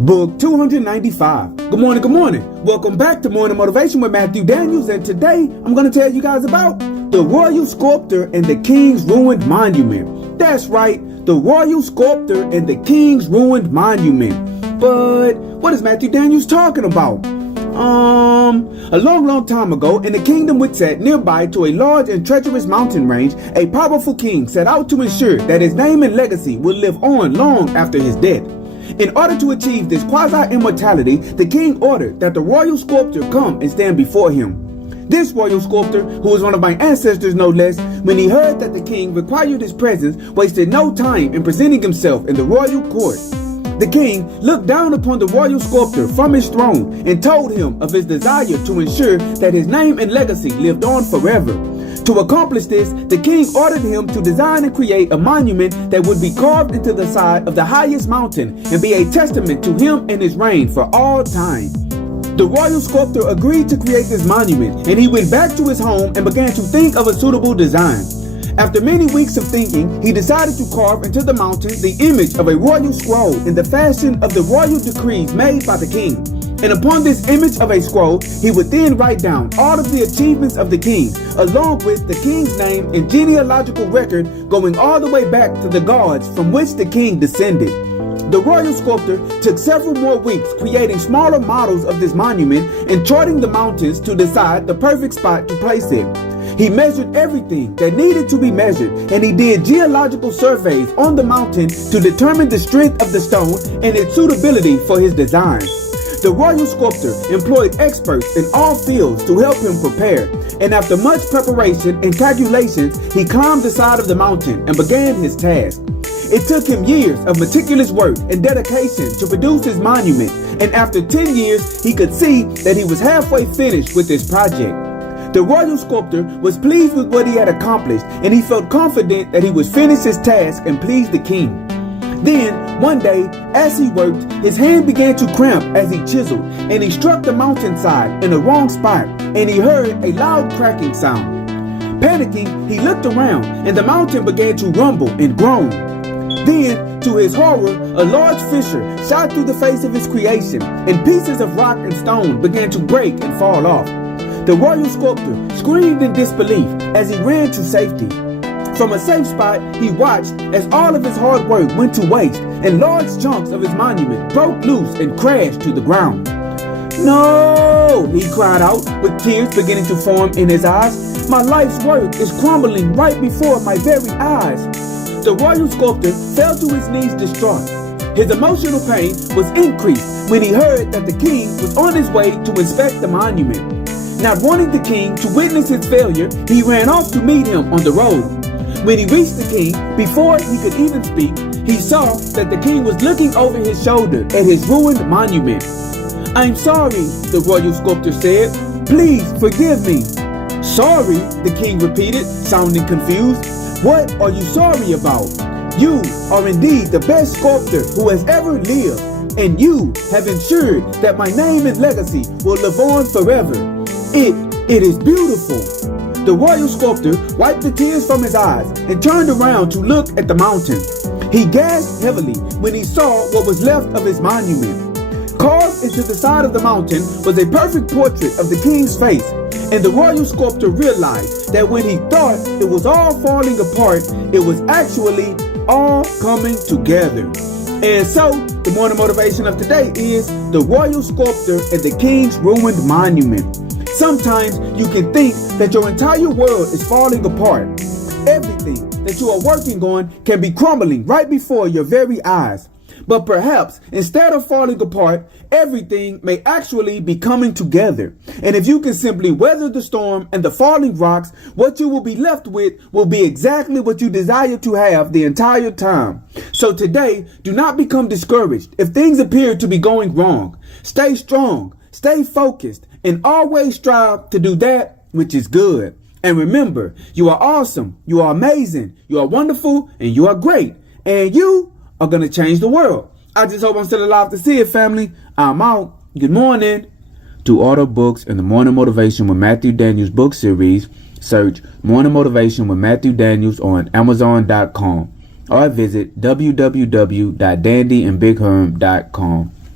Book 295. Good morning, good morning. Welcome back to Morning Motivation with Matthew Daniels, and today I'm going to tell you guys about the royal sculptor and the king's ruined monument. That's right, the royal sculptor and the king's ruined monument. But what is Matthew Daniels talking about? A long time ago, in a kingdom which sat nearby to a large and treacherous mountain range, a powerful king set out to ensure that his name and legacy would live on long after his death. In order to achieve this quasi-immortality, the king ordered that the royal sculptor come and stand before him. This royal sculptor, who was one of my ancestors no less, when he heard that the king required his presence, wasted no time in presenting himself in the royal court. The king looked down upon the royal sculptor from his throne and told him of his desire to ensure that his name and legacy lived on forever. To accomplish this, the king ordered him to design and create a monument that would be carved into the side of the highest mountain and be a testament to him and his reign for all time. The royal sculptor agreed to create this monument, and he went back to his home and began to think of a suitable design. After many weeks of thinking, he decided to carve into the mountain the image of a royal scroll in the fashion of the royal decrees made by the king. And upon this image of a scroll, he would then write down all of the achievements of the king, along with the king's name and genealogical record going all the way back to the gods from which the king descended. The royal sculptor took several more weeks creating smaller models of this monument and charting the mountains to decide the perfect spot to place it. He measured everything that needed to be measured, and he did geological surveys on the mountain to determine the strength of the stone and its suitability for his design. The royal sculptor employed experts in all fields to help him prepare, and after much preparation and calculations, he climbed the side of the mountain and began his task. It took him years of meticulous work and dedication to produce his monument, and after 10 years, he could see that he was halfway finished with this project. The royal sculptor was pleased with what he had accomplished, and he felt confident that he would finish his task and please the king. Then, one day, as he worked, his hand began to cramp as he chiseled, and he struck the mountainside in the wrong spot, and he heard a loud cracking sound. Panicking, he looked around, and the mountain began to rumble and groan. Then, to his horror, a large fissure shot through the face of his creation, and pieces of rock and stone began to break and fall off. The royal sculptor screamed in disbelief as he ran to safety. From a safe spot, he watched as all of his hard work went to waste, and large chunks of his monument broke loose and crashed to the ground. "No!" he cried out, with tears beginning to form in his eyes. "My life's work is crumbling right before my very eyes." The royal sculptor fell to his knees distraught. His emotional pain was increased when he heard that the king was on his way to inspect the monument. Not wanting the king to witness his failure, he ran off to meet him on the road. When he reached the king, before he could even speak, he saw that the king was looking over his shoulder at his ruined monument. "I'm sorry," the royal sculptor said. "Please forgive me." "Sorry?" the king repeated, sounding confused. "What are you sorry about? You are indeed the best sculptor who has ever lived, and you have ensured that my name and legacy will live on forever. It is beautiful." The royal sculptor wiped the tears from his eyes and turned around to look at the mountain. He gasped heavily when he saw what was left of his monument. Carved into the side of the mountain was a perfect portrait of the king's face, and the royal sculptor realized that when he thought it was all falling apart, it was actually all coming together. And so, the morning motivation of today is the royal sculptor and the king's ruined monument. Sometimes you can think that your entire world is falling apart. Everything that you are working on can be crumbling right before your very eyes. But perhaps instead of falling apart, everything may actually be coming together. And if you can simply weather the storm and the falling rocks, what you will be left with will be exactly what you desire to have the entire time. So today, do not become discouraged if things appear to be going wrong. Stay strong, stay focused, and always strive to do that which is good. And remember, you are awesome, you are amazing, you are wonderful, and you are great. And you are going to change the world. I just hope I'm still alive to see it, family. I'm out. Good morning. To order books in the Morning Motivation with Matthew Daniels book series, search Morning Motivation with Matthew Daniels on Amazon.com or visit www.dandyandbigherm.com.